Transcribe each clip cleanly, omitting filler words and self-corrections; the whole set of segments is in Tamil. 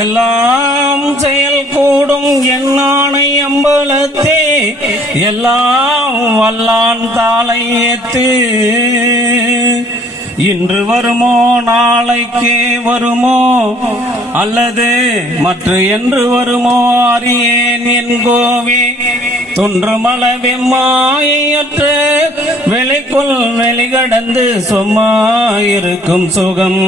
எல்லாம் செயல் கூடும் என்னானை அம்பலத்தே எல்லாம் வல்லான் தாளை ஏத்து இன்று வருமோ நாளைக்கே வருமோ அல்லது மற்ற என்று வருமோ அறியேன் என்கோவே தொன்றுமளவெம்மாயற்ற வெளிக்குள் வெளிகடந்து சும்மாயிருக்கும் சுகம்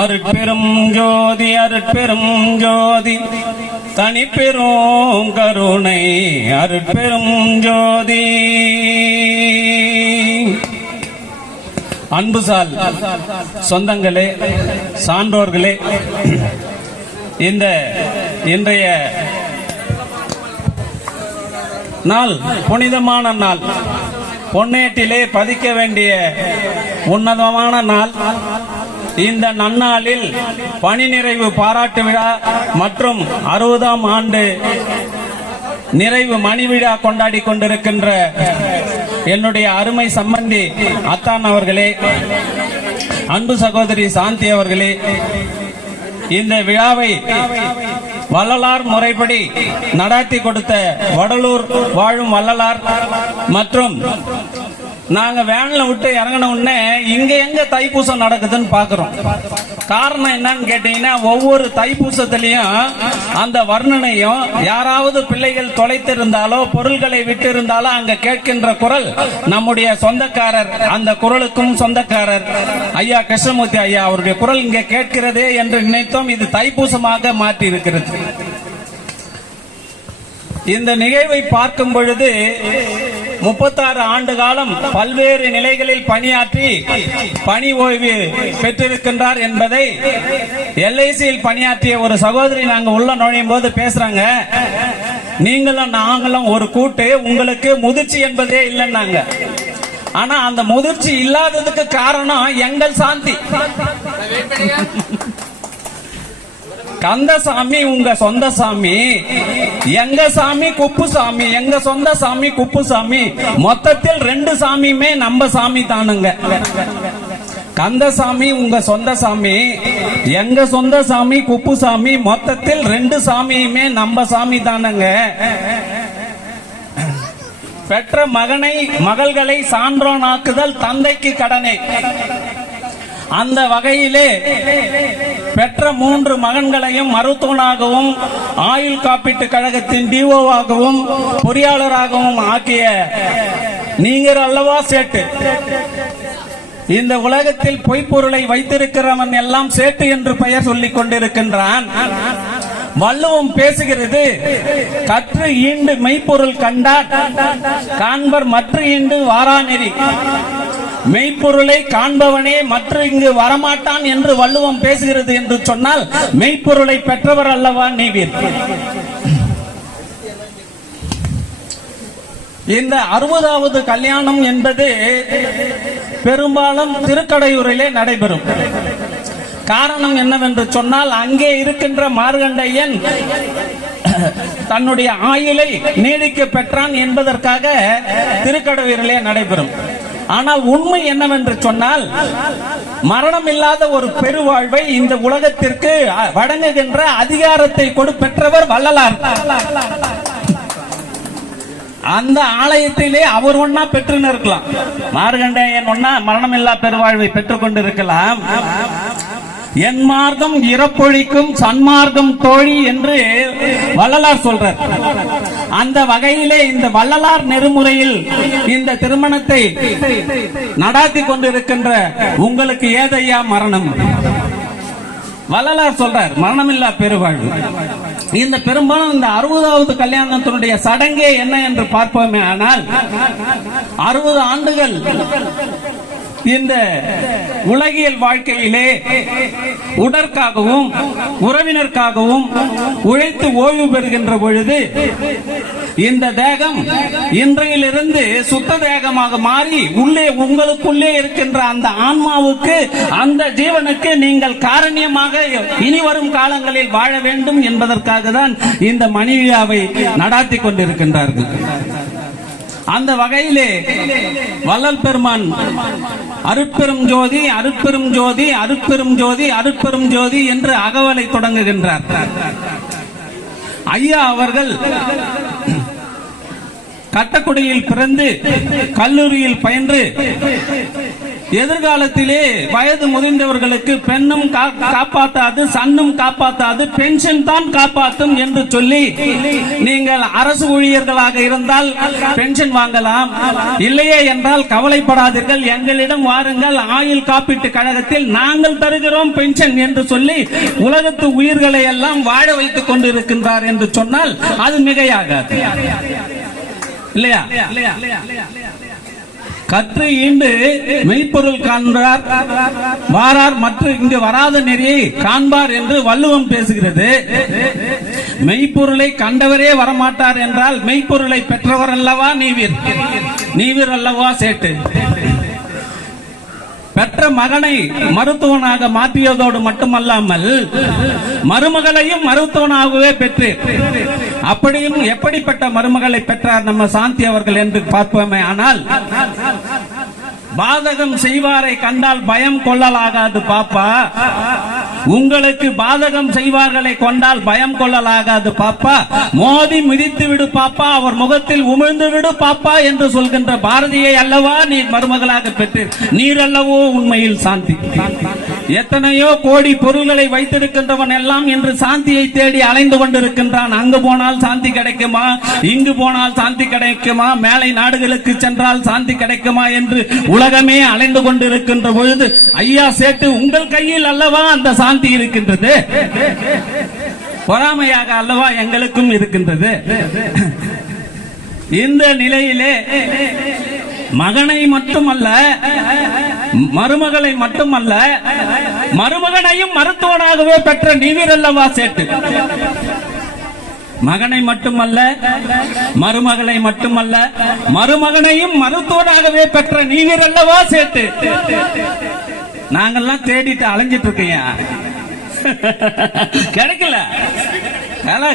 அருட்பெரும் ஜோதி அருட்பெரும் ஜோதி தனிப்பெரும் கருணை அருட்பெரும் ஜோதி. அன்புசால் சொந்தங்களே, சான்றோர்களே, இந்த இன்றைய நாள் புனிதமான நாள், பொன்னேட்டிலே பதிக்க வேண்டிய உன்னதமான நாள். இந்த நன்னாளில் பணி நிறைவு பாராட்டு விழா மற்றும் 60ஆம் ஆண்டு நிறைவு மணி விழா கொண்டாடி கொண்டிருக்கின்ற என்னுடைய அருமை சம்பந்தி அத்தான் அவர்களே, அன்பு சகோதரி சாந்தி அவர்களே, இந்த விழாவை வள்ளலார் முறைப்படி நடாத்தி கொடுத்த வடலூர் வாழும் வள்ளலார் மற்றும் நாங்க வேன்ல விட்டு இறங்கின உடனே இங்க எங்க தைப்பூசம் நடக்குதுன்னு பாக்குறோம். காரணம் என்னன்னு கேட்டீங்கன்னா, ஒவ்வொரு தைப்பூசத்திலையும் அந்த வர்ணனையும் யாராவது பிள்ளைகள் தொலைத்திருந்தாலோ பொருள்களை விட்டு இருந்தாலோ அங்க கேட்கின்ற குரல் நம்முடைய சொந்தக்காரர், அந்த குரலுக்கும் சொந்தக்காரர் ஐயா கிருஷ்ணமூர்த்தி ஐயா அவருடைய குரல் இங்க கேட்கிறதே என்று நினைத்தோம். இது தைப்பூசமாக மாற்றி இருக்கிறது. இந்த நிகழ்வை பார்க்கும் பொழுது 36 ஆண்டு காலம் பல்வேறு நிலைகளில் பணியாற்றி பணி ஓய்வு பெற்றிருக்கின்றார் என்பதை LICயில் பணியாற்றிய ஒரு சகோதரி நாங்க உள்ள நுழையும் போது பேசுறாங்க. நீங்களும் நாங்களும் ஒரு கூட்டு, உங்களுக்கு முதிர்ச்சி என்பதே இல்லைன்னாங்க. ஆனா அந்த முதிர்ச்சி இல்லாததுக்கு காரணம் எங்கள் சாந்தி. கந்தசாமி உங்க சொந்த சாமி, எங்க சாமி குப்புசாமி, எங்க சொந்த சாமி குப்புசாமி, மொத்தத்தில் 2 சாமியுமே நம்ம சாமி தானுங்க. கந்தசாமி உங்க சொந்த சாமி, எங்க சொந்த சாமி குப்புசாமி, மொத்தத்தில் 2 சாமியுமே நம்ம சாமி தானுங்க. பெற்ற மகனை மகள்களை சான்றோனாக்குதல் தந்தைக்கு கடனே. அந்த வகையிலே பெற்ற 3 மகன்களையும் மருத்துவனாகவும் ஆயுள் காப்பீட்டு கழகத்தின் டிஓவாகவும் பொறியாளராகவும் ஆக்கிய நீங்கள் அல்லவா சேட்டு. இந்த உலகத்தில் பொய்ப்பொருளை வைத்திருக்கிறவன் எல்லாம் சேட்டு என்று பெயர் சொல்லிக் கொண்டிருக்கின்றான். வள்ளுவம் பேசுகிறது, கற்று ஈண்டு மெய்ப்பொருள் கண்டார் காண்பர் மற்ற ஈண்டு வாராநெறி. மெய்ப்பொருளை காண்பவனே மற்ற இங்கு வரமாட்டான் என்று வள்ளுவம் பேசுகிறது என்று சொன்னால் மெய்ப்பொருளை பெற்றவர் அல்லவா நீவீர். இந்த 60வது கல்யாணம் என்பது பெரும்பாலும் திருக்கடையூரிலே நடைபெறும். காரணம் என்னவென்று சொன்னால், அங்கே இருக்கின்ற மார்கண்டையன் தன்னுடைய ஆயுளை நீடிக்க பெற்றான் என்பதற்காக திருக்கடையூரிலே நடைபெறும். ஆனால் உண்மை என்னவென்று சொன்னால், மரணம் இல்லாத ஒரு பெருவாழ்வை இந்த உலகத்திற்கு வழங்குகின்ற அதிகாரத்தை பெற்றவர் வள்ளலார். அந்த ஆலயத்திலே அவர் ஒன்னா பெற்று இருக்கலாம், மார்கண்டேயன் ஒன்னா மரணமில்லா பெருவாழ்வை பெற்றுக் கொண்டிருக்கலாம். என் மார்க்கம் இறப்பொழிக்கும் சன்மார்க்கம் தோழி என்று வள்ளலார் சொல்றார். அந்த வகையிலே இந்த வள்ளலார் நெறிமுறையில் இந்த திருமணத்தை நடாத்தி கொண்டிருக்கின்ற உங்களுக்கு ஏதையா மரணம்? வள்ளலார் சொல்றார் மரணமில்லா பெருவாழ்வு. இந்த பெரும்பாலும் இந்த 60வது கல்யாணத்தினுடைய சடங்கே என்ன என்று பார்ப்போமே ஆனால், 60 ஆண்டுகள் இந்த உலகியல் வாழ்க்கையிலே உடற்காகவும் உறவினருக்காகவும் உழைத்து ஓய்வு பெறுகின்ற பொழுது இந்த தேகம் இன்றையிலிருந்து சுத்த தேகமாக மாறி உள்ளே உங்களுக்குள்ளே இருக்கின்ற அந்த ஆன்மாவுக்கு, அந்த ஜீவனுக்கு நீங்கள் காரணியமாக இனி வரும் காலங்களில் வாழ வேண்டும் என்பதற்காக தான் இந்த மணி விழாவை நடாத்தி கொண்டிருக்கின்றார்கள். அந்த வகையிலே வள்ளல் பெருமான் அருட்பெரும் ஜோதி அருட்பெரும் ஜோதி அருட்பெரும் ஜோதி அருட்பெரும் ஜோதி என்று அகவலை தொடங்குகின்றார். ஐயா அவர்கள் கட்டக்குடியில் பிறந்து கல்லூரியில் பயின்று எதிர்காலத்திலே வயது முதிர்ந்தவர்களுக்கு பெண்ணும் காப்பாற்றாது, சன்னும் காப்பாற்றாது, பென்ஷன் தான் காப்பாற்றும் என்று சொல்லி, நீங்கள் அரசு ஊழியர்களாக இருந்தால் பென்ஷன் வாங்கலாம், இல்லையே என்றால் கவலைப்படாதீர்கள், எங்களிடம் வாருங்கள், ஆயுள் காப்பீட்டு கழகத்தில் நாங்கள் தருகிறோம் பென்ஷன் என்று சொல்லி உலகத்து உயிர்களை எல்லாம் வாழ வைத்துக் கொண்டிருக்கின்றார் என்று சொன்னால் அது மிகையாகாது இல்லையா? கற்று ஈண்டு மெய்ப்பொருள் காண்பார் வாரார் மற்ற இங்கு வராத நெறியை காண்பார் என்று வள்ளுவம் பேசுகிறது. மெய்ப்பொருளை கண்டவரே வரமாட்டார் என்றால் மெய்ப்பொருளை பெற்றவர் அல்லவா நீவீர், நீவீர் அல்லவா சேட்டு. பெற்ற மகனை மருத்துவனாக மாற்றியதோடு மட்டுமல்லாமல் மருமகளையும் மருத்துவனாகவே பெற்று, அப்படியும் எப்படிப்பட்ட மருமகளை பெற்றார் நம்ம சாந்தி அவர்கள் என்று பார்ப்போமே. ஆனால் பாதகம் செய்வாரை கண்டால் பயம் கொள்ளலாகாது பாப்பா, உங்களுக்கு பாதகம் செய்வார்களை கொண்டால் பயம் கொள்ளலாகாது பாப்பா, மோதி மிதித்து விடு பாப்பா, அவர் முகத்தில் உமிழ்ந்து விடு பாப்பா என்று சொல்கின்ற பாரதியை அல்லவா நீ மருமகளாக பெற்றீர். நீர் அல்லவோ உண்மையில் சாந்தி. எத்தனையோ கோடி பொருள்களை வைத்திருக்கின்றவன் எல்லாம் இன்று சாந்தியை தேடி அலைந்து கொண்டிருக்கின்றான். அங்கு போனால் சாந்தி கிடைக்குமா, இங்கு போனால் சாந்தி கிடைக்குமா, மேலை நாடுகளுக்கு சென்றால் சாந்தி கிடைக்குமா என்று உலகமே அலைந்து கொண்டிருக்கின்ற பொழுது, ஐயா சேட்டு உங்கள் கையில் அல்லவா அந்த சாந்தி இருக்கின்றது, பொறாமையாக அல்லவா எங்களுக்கும் இருக்கின்றது. இந்த நிலையிலே மகனை மட்டுமல்ல, மருமகளை மட்டுமல்ல, மருமகனையும் மருத்துவனாகவே பெற்ற நீவீர் அல்லவா சேட்டு. மகனை மட்டுமல்ல, மருமகளை மட்டுமல்ல, மருமகனையும் மருத்துவனாகவே பெற்ற நீவீர் அல்லவா சேட்டு. நாங்கெல்லாம் தேடிட்டு அலைஞ்சிட்டு இருக்கீங்க, கிடைக்கல.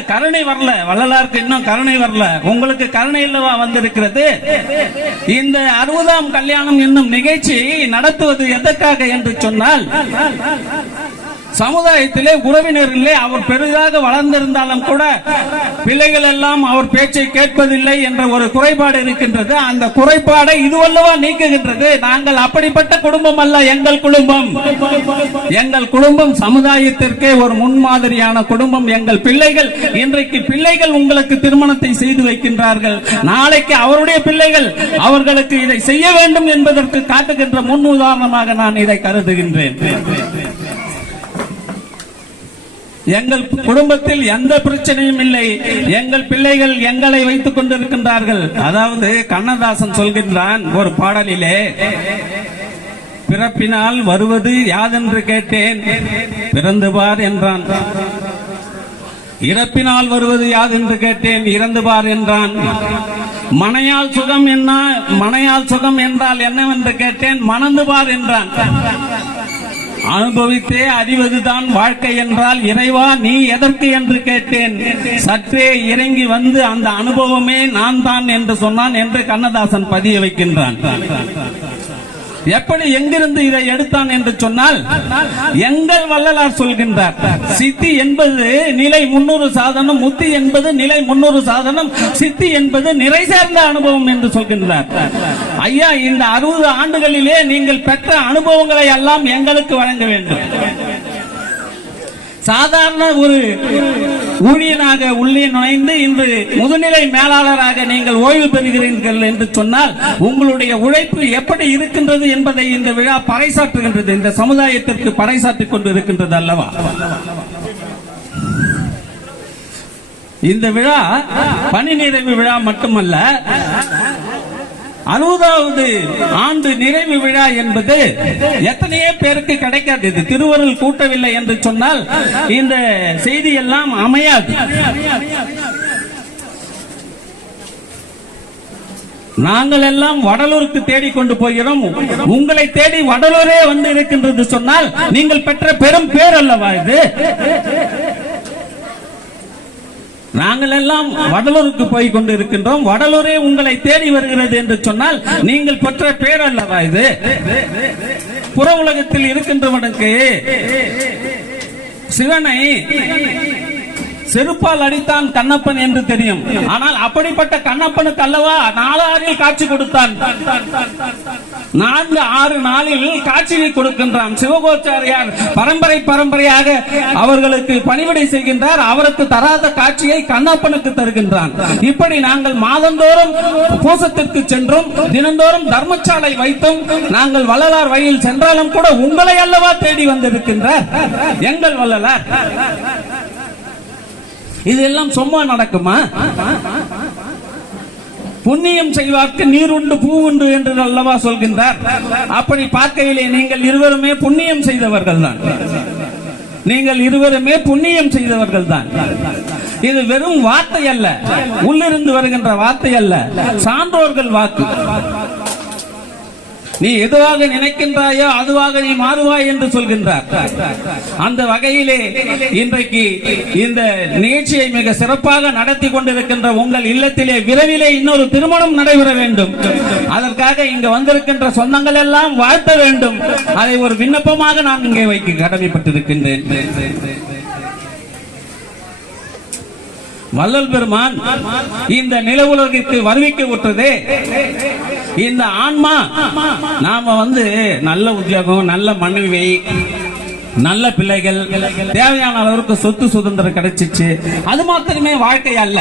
கருணை வரல, வள்ளலாருக்கு இன்னும் கருணை வரல, உங்களுக்கு கருணை இல்லவா வந்திருக்கிறது. இந்த 60ஆம் கல்யாணம் என்னும் நிகழ்ச்சி நடத்துவது எதற்காக என்று சொன்னால், சமுதாயத்திலே உறவினர்களே அவர் பெரிதாக வளர்ந்திருந்தாலும் கூட பிள்ளைகள் எல்லாம் அவர் பேச்சை கேட்பதில்லை என்ற ஒரு குறைபாடு இருக்கின்றது. அந்த குறைபாடை இதுவல்லவா நீக்குகின்றது. நாங்கள் அப்படிப்பட்ட குடும்பம் அல்ல எங்கள் குடும்பம். எங்கள் குடும்பம் சமுதாயத்திற்கே ஒரு முன்மாதிரியான குடும்பம். எங்கள் பிள்ளைகள், இன்றைக்கு பிள்ளைகள் உங்களுக்கு திருமணத்தை செய்து வைக்கின்றார்கள், நாளைக்கு அவருடைய பிள்ளைகள் அவர்களுக்கு இதை செய்ய வேண்டும் என்பதற்கு காட்டுகின்ற முன் உதாரணமாக நான் இதை கருதுகின்றேன். எங்கள் குடும்பத்தில் எந்த பிரச்சனையும் இல்லை, எங்கள் பிள்ளைகள் எங்களை வைத்துக் கொண்டிருக்கின்றார்கள். அதாவது கண்ணதாசன் சொல்கின்றான் ஒரு பாடலிலே, பிறப்பினால் வருவது யாதென்று கேட்டேன் பிறந்து பார் என்றான், இறப்பினால் வருவது யாதென்று கேட்டேன் இறந்து பார் என்றான், மனையால் சுகம் என்ன, மனையால் சுகம் என்றால் என்னவென்று கேட்டேன் மணந்து பார் என்றான், அனுபவித்தே அறிவதுதான் வாழ்க்கை என்றால் இறைவா நீ எதற்கு என்று கேட்டேன், சற்றே இறங்கி வந்து அந்த அனுபவமே நான் தான் என்று சொன்னான் என்று கண்ணதாசன் பதிய வைக்கின்றான். எப்படி எங்கிருந்து இதை எடுத்தான் என்று சொன்னால், எங்கள் வள்ளலார் சொல்கின்றார், சித்தி என்பது நிலை 300 சாதனம், முத்தி என்பது நிலை 300 சாதனம், சித்தி என்பது நிறை சேர்ந்த அனுபவம் என்று சொல்கின்றார். ஐயா, இந்த 60 ஆண்டுகளிலே நீங்கள் பெற்ற அனுபவங்களை எல்லாம் எங்களுக்கு வழங்க வேண்டும். சாதாரண ஒரு ஊழியனாக உள்ளே நுழைந்து இன்று முதுநிலை மேலாளராக நீங்கள் ஓய்வு பெறுகிறீர்கள் என்று சொன்னால் உங்களுடைய உழைப்பு எப்படி இருக்கின்றது என்பதை இந்த விழா பறைசாற்றுகின்றது, இந்த சமுதாயத்திற்கு பறைசாற்றிக் கொண்டு இருக்கின்றது அல்லவா. இந்த விழா பணி நிறைவு விழா மட்டுமல்ல, 60வது ஆண்டு நிறைவு விழா என்பது எத்தனையோ பேருக்கு கிடைக்காது. இது திருவருள் கூட்டவில்லை என்று சொன்னால் இந்த செய்தி எல்லாம் அமையாது. நாங்கள் எல்லாம் வடலூருக்கு தேடிக்கொண்டு போகிறோம், உங்களை தேடி வடலூரே வந்து இருக்கின்றது சொன்னால் நீங்கள் பெற்ற பெரும் பேர் அல்லவா இது. நாங்கள் எல்லாம் வடலூருக்கு போய் கொண்டிருக்கின்றோம், வடலூரே உங்களை தேடி வருகிறது என்று சொன்னால் நீங்கள் பெற்ற பேர் அல்லவா இது? புற உலகத்தில் இருக்கின்றவனுக்கு சிவனை செருப்பால் அடித்தான் கண்ணப்பன் என்று தெரியும். ஆனால் அப்படிப்பட்ட கண்ணப்பனுக்கு அல்லவா நாளாரில் காட்சி கொடுத்தான். 4-6 நாளில் காட்சியை கொடுக்கின்றான். சிவகோச்சாரியார் பரம்பரையாக அவர்களுக்கு பணிவிடை செய்கின்றார். அவருக்கு தராத காட்சியை கண்ணப்பனுக்கு தருகின்றான். இப்படி நாங்கள் மாதந்தோறும் பூசத்திற்கு சென்றும் தினந்தோறும் தர்மசாலை வைத்தும் நாங்கள் வள்ளலார் வழியில் சென்றாலும் கூட உங்களை அல்லவா தேடி வந்திருக்கின்றார் எங்கள் வள்ளலார். இதெல்லாம் சும்மா நடக்குமா? புண்ணியம் செய்வார்க்கு நீர் உண்டு பூ உண்டு என்று அல்லவா சொல்கின்றார். அப்படி பார்க்கையிலே நீங்கள் இருவருமே புண்ணியம் செய்தவர்கள் தான். நீங்கள் இருவருமே புண்ணியம் செய்தவர்கள் தான். இது வெறும் வார்த்தை அல்ல, உள்ளிருந்து வருகின்ற வார்த்தை அல்ல, சான்றோர்கள் வாக்கு. நீ எதுவாக நினைக்கின்றாயோ அதுவாக நீ மாறுவாய் என்று சொல்கின்றார். அந்த வகையிலே இன்றைக்கு இந்த நிகழ்ச்சியை மிக சிறப்பாக நடத்தி கொண்டிருக்கின்ற உங்கள் இல்லத்திலே விரைவிலே இன்னொரு திருமணம் நடைபெற வேண்டும். அதற்காக இங்கு வந்திருக்கின்ற சொந்தங்கள் எல்லாம் வாழ்த்த வேண்டும். அதை ஒரு விண்ணப்பமாக நான் இங்கே வைக்க கடமைப்பட்டிருக்கின்றேன். வள்ளல் பெருமான் இந்த நில உலகிற்கு வருவிக்க விட்டதே இந்த ஆன்மா. நாம நல்ல உத்தியோகம், நல்ல மனைவி, நல்ல பிள்ளைகள், தேவையான அளவுக்கு சொத்து சுதந்திரம் கிடைச்சிச்சு, அது மாத்திரமே வாழ்க்கை அல்ல.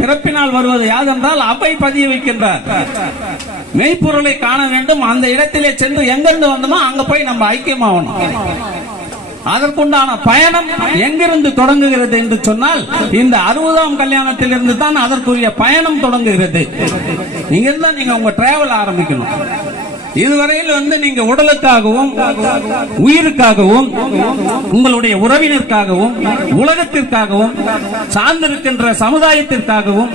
பிறப்பினால் வருவது யாதென்றால் அவை பதிய வைக்கின்றார். மெய்ப்பொருளை காண வேண்டும். அந்த இடத்திலே சென்று எங்கிருந்து வந்தோமோ அங்க போய் நம்ம ஐக்கியமாகணும். அதற்குண்டான பயணம் எங்கிருந்து தொடங்குகிறது என்று சொன்னால் இந்த 60ஆம் கல்யாணத்தில் இருந்து தான் அதற்குரிய பயணம் தொடங்குகிறது. இங்கிருந்து நீங்க உங்க டிராவல் ஆரம்பிக்கணும். இதுவரையில் நீங்க உடலுக்காகவும் உயிருக்காகவும் உங்களுடைய உறவினருக்காகவும் உலகத்திற்காகவும் சார்ந்திருக்கின்ற சமுதாயத்திற்காகவும்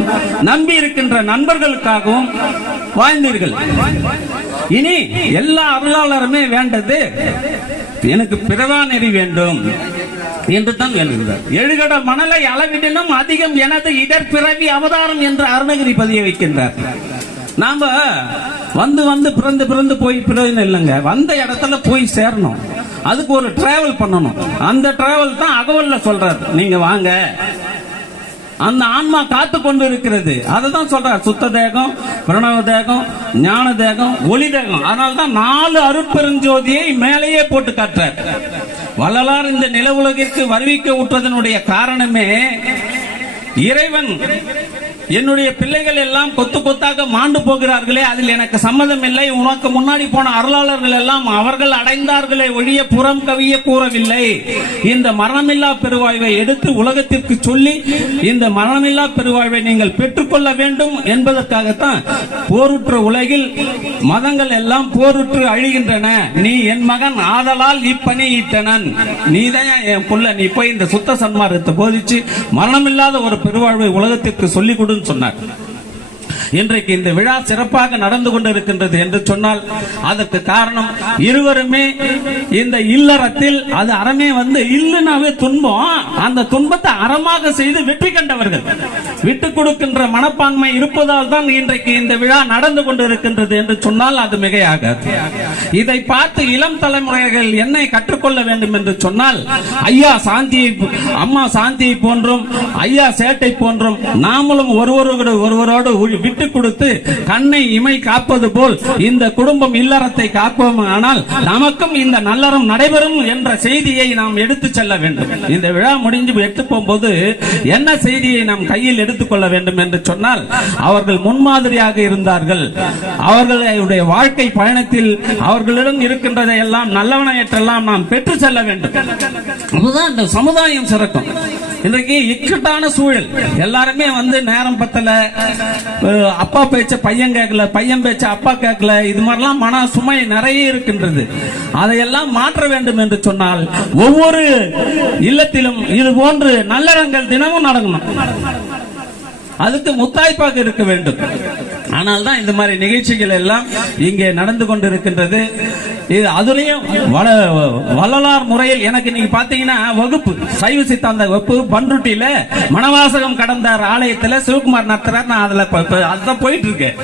நம்பி இருக்கின்ற நண்பர்களுக்காகவும் வாழ்ந்தீர்கள். இனி எல்லா அருளாளருமே வேண்டது எனக்கு பிறவா நெறி வேண்டும் என்று தான் எழுதுகிறார். எழுகடல் மணலை அளவிடனும் அதிகம் எனது இடர் பிறவி அவதாரம் என்று அருணகிரி பதிய வைக்கின்றார். நாம வந்து பிறந்து போய் பிரயோஜனம் இல்லைங்க. வந்த இடத்துல போய் சேரணும். அதுக்கு ஒரு டிராவல் பண்ணணும். அந்த டிராவல் தான் அகவல்ல சொல்றார். நீங்க வாங்க, அந்த ஆன்மா காத்து கொண்டு இருக்கிறது. அதுதான் சொல்றார். சுத்த தேகம், பிரணவ தேகம், ஞான தேகம், ஒளி தேகம். அதனால்தான் 4 அருட்பெருஞ்சோதியை மேலேயே போட்டு காட்டுறார். வள்ளலார் இந்த நில உலகிற்கு வருவிக்க விட்டதனுடைய காரணமே இறைவன் என்னுடைய பிள்ளைகள் எல்லாம் கொத்து கொத்தாக மாண்டு போகிறார்களே, அதில் எனக்கு சம்மதம் இல்லை. உனக்கு முன்னாடி போன அருளாளர்கள் எல்லாம் அவர்கள் அடைந்தார்களே ஒழிய புறம் கவிய கூறவில்லை. இந்த மரணமில்லா பெருவாழ்வை எடுத்து உலகத்திற்கு சொல்லி இந்த மரணமில்லா பெருவாழ்வை நீங்கள் பெற்றுக்கொள்ள வேண்டும் என்பதற்காகத்தான் போருற்ற உலகில் மதங்கள் எல்லாம் போருற்று அழிகின்றன. நீ என் மகன் ஆதலால் இப்பணி ஈட்டனன், நீதான் என் புள்ள, நீ போய் இந்த சுத்த சன்மார்க்கத்தை போதிச்சு மரணமில்லாத ஒரு பெருவாழ்வை உலகத்திற்கு சொல்லிக் கொடு சொன்னார். இன்றைக்கு இந்த விழா சிறப்பாக நடந்து கொண்டிருக்கின்றது என்று சொன்னால் அதற்கு காரணம் இருவருமே இந்த இல்லறத்தில் அது அறமே இல்லுனாவே துன்பம், அந்த துன்பத்தை அறமாக செய்து வெற்றி கண்டவர்கள், விட்டுக் கொடுக்கின்ற மனப்பான்மை இருப்பதால் தான் இன்றைக்கு இந்த விழா நடந்து கொண்டிருக்கின்றது என்று சொன்னால் அது மிகையாகாது. இதை பார்த்து இளம் தலைமுறைகள் என்னை கற்றுக்கொள்ள வேண்டும் என்று சொன்னால் ஐயா சாந்தியை, அம்மா சாந்தியை போன்றும் ஐயா சேட்டை போன்றும் நாமளும் ஒருவரோடு விட்டு கொடுத்து கண்ணை இமை காப்பது போல் இந்த குடும்பம் இல்லறத்தை காப்போம். ஆனால் நமக்கும் இந்த நல்லறம் நடைபெறும் என்ற செய்தியை நாம் எடுத்து செல்ல வேண்டும். இந்த விழா முடிஞ்சு எட்டு போகும்போது என்ன செய்தியை நாம் கையில் எடுத்துக்கொள்ள வேண்டும் என்று சொன்னால் அவர்கள் முன்மாதிரியாக இருந்தார்கள். அவர்களுடைய வாழ்க்கை பயணத்தில் அவர்களிடம் இருக்கின்றதை எல்லாம் நல்லவனையற்றெல்லாம் நாம் பெற்று செல்ல வேண்டும். அதுதான் இந்த சமுதாயம் சிறக்கும். இன்றைக்கு இக்கட்டான சூழல், எல்லாருமே நேரம் பத்தல, அப்பா பேச்ச பையன் கேட்கல, பையன் பேச்ச அப்பா கேட்கல, இது மாதிரிலாம் மன சுமை நிறைய இருக்கின்றது. அதையெல்லாம் மாற்ற வேண்டும் என்று சொன்னால் ஒவ்வொரு இல்லத்திலும் இது போன்று நல்லறங்கள் தினமும் நடக்கணும். அதுக்கு முத்தாய்ப்பாக இருக்க வேண்டும். ஆனால் தான் இந்த மாதிரி நிகழ்ச்சிகள் எல்லாம் இங்கே நடந்து கொண்டிருக்கின்றது. இது அதுலயும் வள்ளலார் முறையில் எனக்கு நீங்க பாத்தீங்கன்னா வகுப்பு சைவ சித்தாந்த வகுப்பு பன்ருட்டியில மணவாசகம் கடந்தார் ஆலயத்துல சிவகுமார் நடத்துறார். நான் அதுல போயிட்டு இருக்கேன்.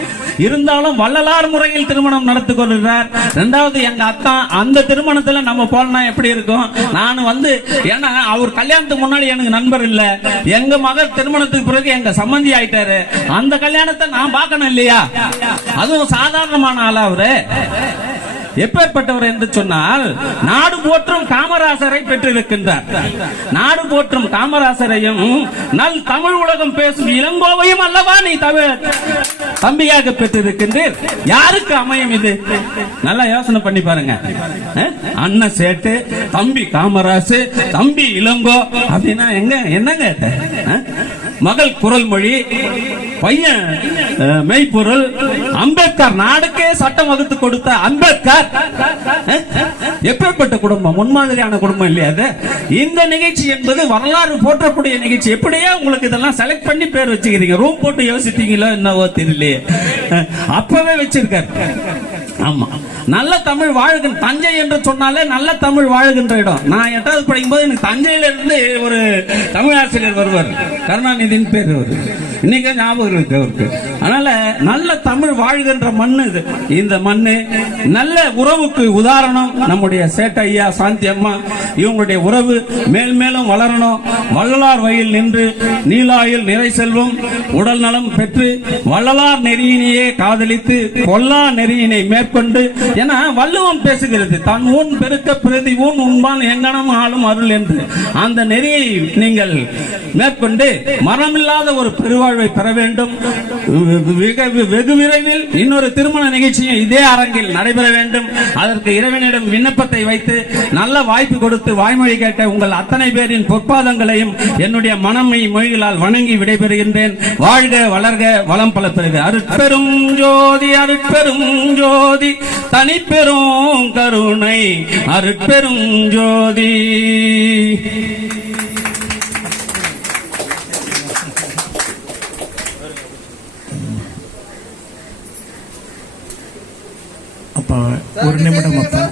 இருந்தாலும் வள்ளலார் முறையில் திருமணம் நடத்தி கொள்கிறார். இரண்டாவது எங்க அத்தா அந்த திருமணத்துல நம்ம போலனா எப்படி இருக்கும்? நான் ஏன்னா அவர் கல்யாணத்துக்கு முன்னாடி எனக்கு நண்பர் இல்ல, எங்க மகள் திருமணத்துக்கு பிறகு எங்க சம்பந்தி ஆயிட்டாரு. அந்த கல்யாணத்தை நான் பார்க்கணும் இல்லையா? அதுவும் சாதாரணமான ஆளா அவரு எப்பேற்பட்டவர் என்று சொன்னால் நாடு போற்றும் காமராசரை பெற்றிருக்கின்றார். நாடு போற்றும் காமராசரையும் நல் தமிழ் உலகம் பேசும் இளங்கோவையும் அல்லவா நீ தம்பியாக பெற்றிருக்கின்றீர். யாருக்கு அமையும் இது? நல்லா யோசனை பண்ணி பாருங்க. அண்ணன் சேட்டு, தம்பி காமராசு, தம்பி இளங்கோ அப்படின்னா என்னங்க? மகள் குரல்மொழி, பையன் மெய்ப்பொருள், அம்பேத்கர், நாடுக்கே சட்டம் வகுத்து கொடுத்த அம்பேத்கர். எப்பேற்பட்ட குடும்பம், முன்மாதிரியான குடும்பம் இல்லையா அது? இந்த நிகழ்ச்சி என்பது வரலாறு போற்றக்கூடிய நிகழ்ச்சி. எப்படியா உங்களுக்கு இதெல்லாம் செலக்ட் பண்ணி பேர் வச்சுக்கிறீங்க? ரூம் போட்டு யோசித்தீங்களோ என்னவோ தெரியலையே, அப்பவே வச்சிருக்காரு. ஆமா, நல்ல தமிழ் வாழ்கின்ற தஞ்சை என்று சொன்னாலே நல்ல தமிழ் வாழ்கின்ற இடம். நான் 8வது படிக்கும் போது எனக்கு தஞ்சையில இருந்து ஒரு தமிழ் ஆசிரியர் வருவார், கருணாநிதியின் பேர் அவரு. இன்னைக்கு ஞாபகம் இருக்கு அவருக்கு. அதனால நல்ல தமிழ் வாழ்கின்ற மண்ணு இது. இந்த மண்ணு நல்ல உறவுக்கு உதாரணம். நம்முடைய சேட்டையா, சாந்தி அம்மா, இவங்களுடைய உறவு மேல் மேலும் வளரணும். வள்ளலார் வழியில் நின்று நீலாயில் நிறை செல்வம் உடல் நலம் பெற்று வள்ளலார் நெறியினையே காதலித்து கொல்லா நெறியினை மேற்கொண்டு, என வள்ளுவம் பேசுகிறது, தன் ஊன் பெருக்க பிரதி ஊன் உண்பான் எங்கனம் ஆளும் அருள் என்று. அந்த நெறியை நீங்கள் மேற்கொண்டு மரணமில்லாத ஒரு பெருவாழ்வை பெற வேண்டும். வெகு விரைவில் இன்னொரு திருமண நிகழ்ச்சியும் இதே அரங்கில் நடைபெற வேண்டும். அதற்கு இறைவனிடம் விண்ணப்பத்தை வைத்து நல்ல வாய்ப்பு கொடுத்து வாய்மொழி கேட்ட உங்கள் அத்தனை பேரின் பொற்பாதங்களையும் என்னுடைய மனமை மொழிகளால் வணங்கி விடைபெறுகின்றேன். வாழ்க வளர்க வளம் பல பெறுக. அருட்பெரும் ஜோதி அருட்பெரும் ஜோதி தனிப்பெரும் கருணை அருட்பெரும் ஜோதி. அப்பா ஒரு நிமிடம் அப்பா.